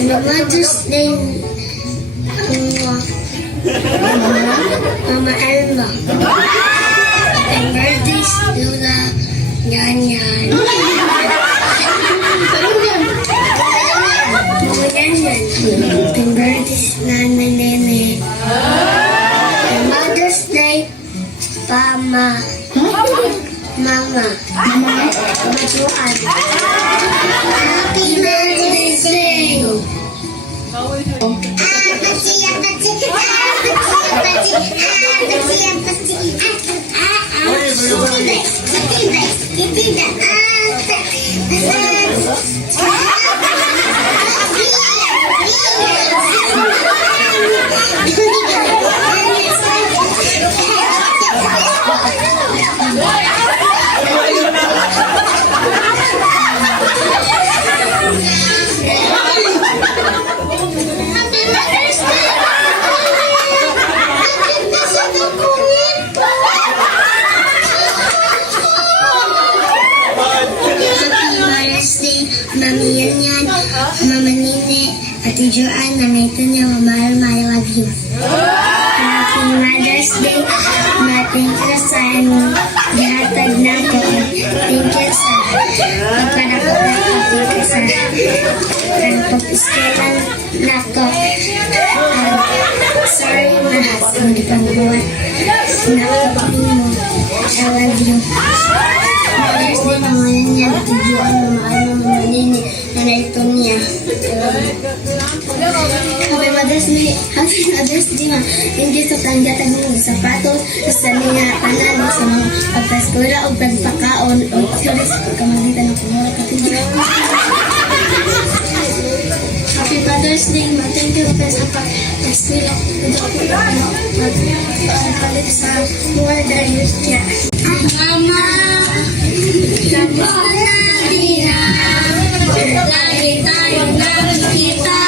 Mother's Day Mama Elma. Happy birthday, Lola Nyanyan. Mama Nyanyan. Happy birthday, Nana Nene. Mother's Day, Mama. Mama Juan. Happy birthday, Sing. Mami Yanyan, Mama Nine, Ate Joanne, Nanay Tunya, Mama Alma, I love you. Happy Mother's Day, thank you sa gihatag na ko. Thank you sa pagpanakot sa pag-iskelan na ko. Sorry ma, hindi pang buwan. Nakapagin mo. I love you. Mother's Day, Mama Yanyan, Ate Joanne, Mama Alma, Mama Nine, Nanay Tunya. Happy Mother's Day, ma. Thank you sa panggatag mo sa sapatos, sa mga panalo, sa mga pagpaskula o pagpakaon, o sorry sa pagkamagitan ng kumura kapitid. Happy Mother's Day, ma. Thank you sa pagpaskula o pagpalit sa mga dahil niya. Mama, kapos na lagi tayong nakikita,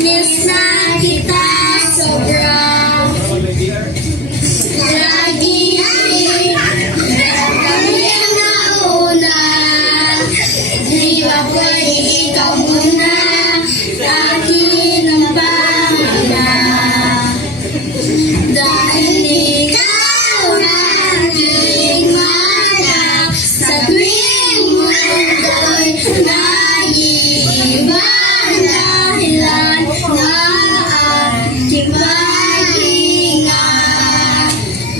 miss na kita sobra. Lagi kami ang nauna, di ba pwede ikaw muna, akin ang pangalan. Dahil ikaw aking mana, sa tuwing mundo'y naiiba dahilan na aking pag-ingat.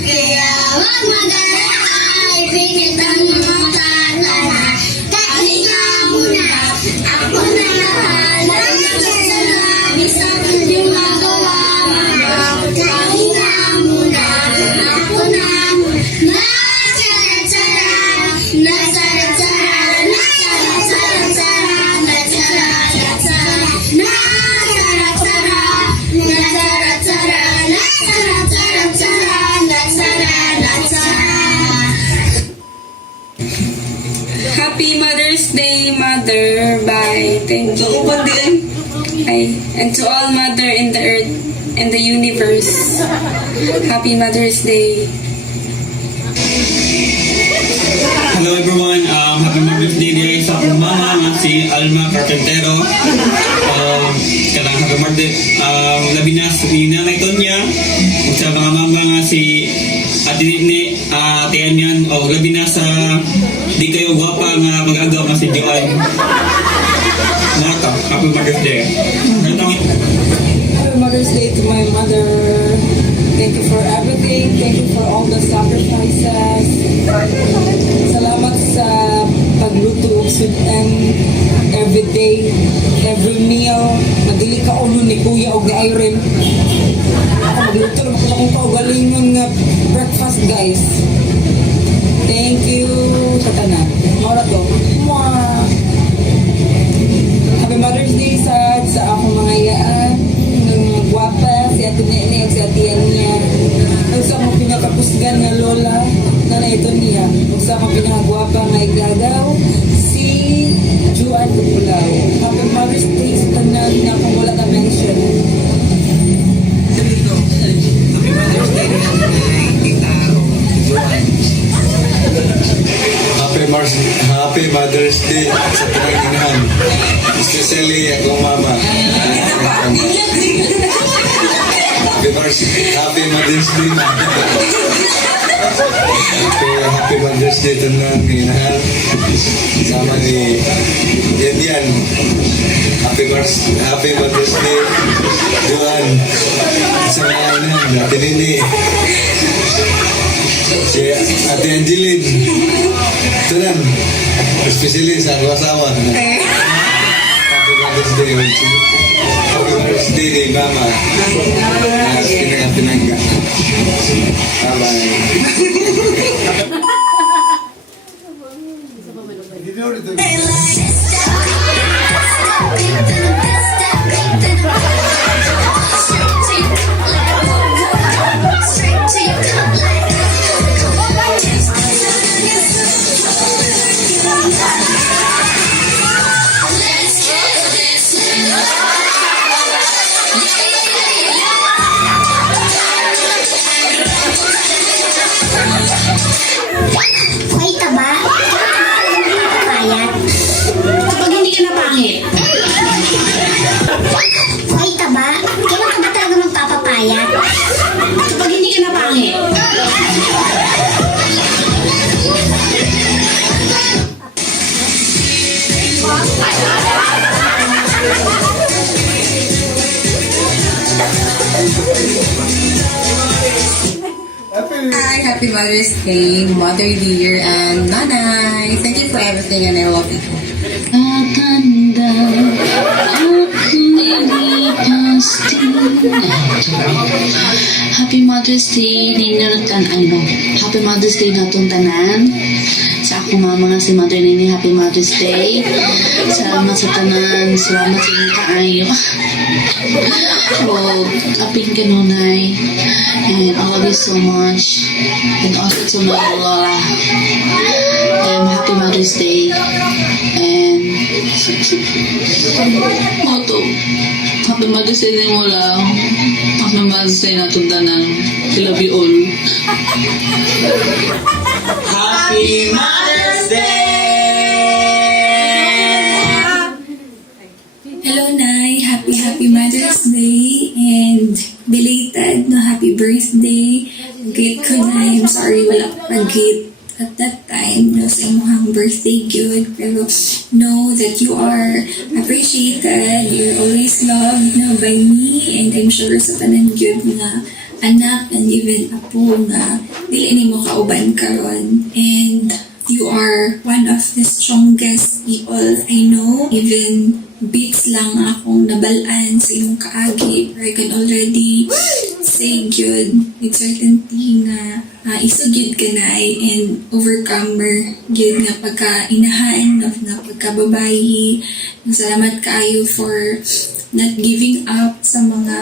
Kaya wag mag-alala, ipikit ang mga kalala. Kahinga muna, ako na lahala. Sa labis at hindi magawa mo. Kahinga muna, ako na nasara-sara, nasara-sara, nasara-sara, nasara-sara, nasara-sara, nasara-sara, nasara-sara, nasara-sara. Happy Mother's Day, Mother. Bye. Thank you. Ay, and to all Mother in the earth and the universe. Happy Mother's Day. Hello everyone, happy Mother's Day day sa akong mama nga si Alma Carpentero. Kalang happy birthday, labi na sa nanay Tonya, ug sa mga mama nga si Ate Nitni, Ate Anyan, o labi na sa di kayo gwapa nga mag-agaw nga si Joanne. Nata, happy Mother's Day. Happy Mother's Day to my mother. Thank you for everything. Thank you for all the sacrifices. Salamat sa pagluto and every day, every meal. Madili ka ulo ni Kuya o ni Irene. Ako magluto naman ko akong kaugalingon nga breakfast, guys. Thank you sa tanan. Mora to. Mwah! Happy Mother's Day sa akong mga iyaan. Ng guwapa, si Ate Nene at si Ate Anya. Sa akong pinakakusgan nga lola, na ito niya. Sa akong pinakaguwapa nga igagaw, si Juan Bulaw. Happy Mother's Day sa tanan na kung wala na mention. Happy Mother's Day Happy Mother's Day sa pinag-inahan. especially akong mama. Happy Mother's Day, ma. Happy Mother's Day to nang minahal. Sama ni Yan. Happy Mother's Day, Juan. Sa mga inahan, Ate Nini. Si Ate Angeline. Ito lang. Especially sa ako asawa. Happy Mother's Day, Wensi. Happy Mother's Day ni Mama. Pinagka. Bye-bye. Hoy, taba. Papayat. Kapag hindi ka napangit. Hoy, taba. Kailan ka ba talaga magpapapayat? Kapag hindi ka napangit. Hi, happy Mother's Day, Mother Dear, and Nanay. Thank you for everything and I love you. Maganda ako nilipas din. Happy Mother's Day Happy Mother's Day natong tanan. Sa ako mama nga si Mother Nini, Happy Mother's Day. Salamat sa tanan, salamat sa inyong kaayo. Oh, aping ka nunay. And I love you so much. And also to my Lola. Happy Mother's Day. And Moto, Happy Mother's Day din mo lang. Happy Mother's Day natong tanan. I love you all. Happy Mother's Day! Hello, Nay. Happy Mother's Day. And belated, no, happy birthday. Gate ko, Nay. I'm sorry, wala ko pag-gate at that time, no, sa inyong birthday, good. Pero know that you are appreciated. You're always loved, no, by me. And I'm sure sa tanan good nga anak and even apo nga dili nimo kauban karon. And you are one of the strongest people I know. Even beats lang akong nabalaan sa imong kaagi. I can already say good with certainty nga isog yun ka na and overcomer yun nga pagka inahan of nga pagka babayi. Salamat kaayo for not giving up sa mga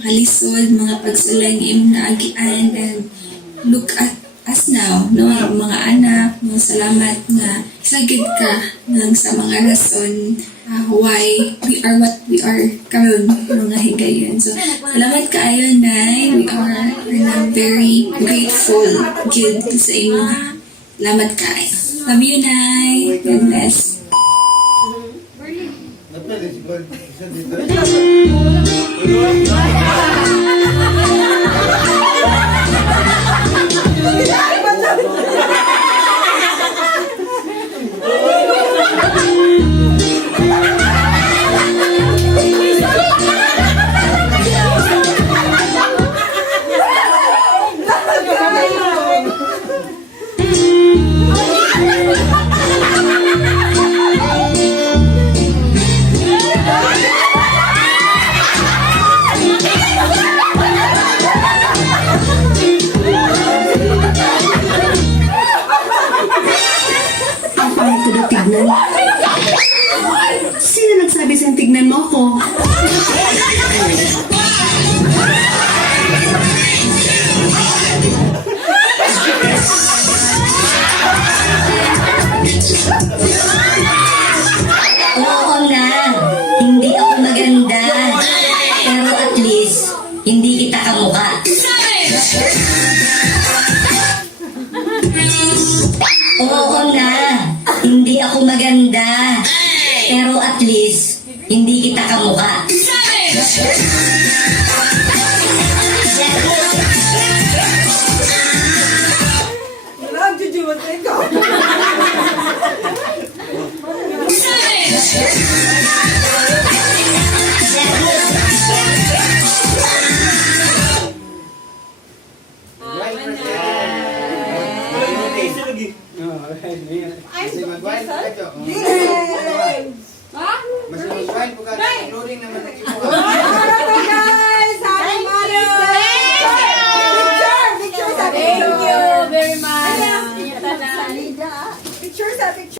kalisod, mga pagsulang imong naagian, and look at us now, no, ang mga anak, no, salamat nga sagid ka ng sa mga rason why we are what we are karon mga higayon. So salamat kaayo, Nay. We are very grateful good sa inyo. Salamat kaayo. Love you, Nay. God bless. Sino nagsabi sa'yo tignan mo ko? Oo nga, hindi ako maganda. Pero at least, hindi kita kamukha. Oo nga, hindi ako maganda. Pero at least, least, hindi kita kamukha. Masih mag-wine po ka, including naman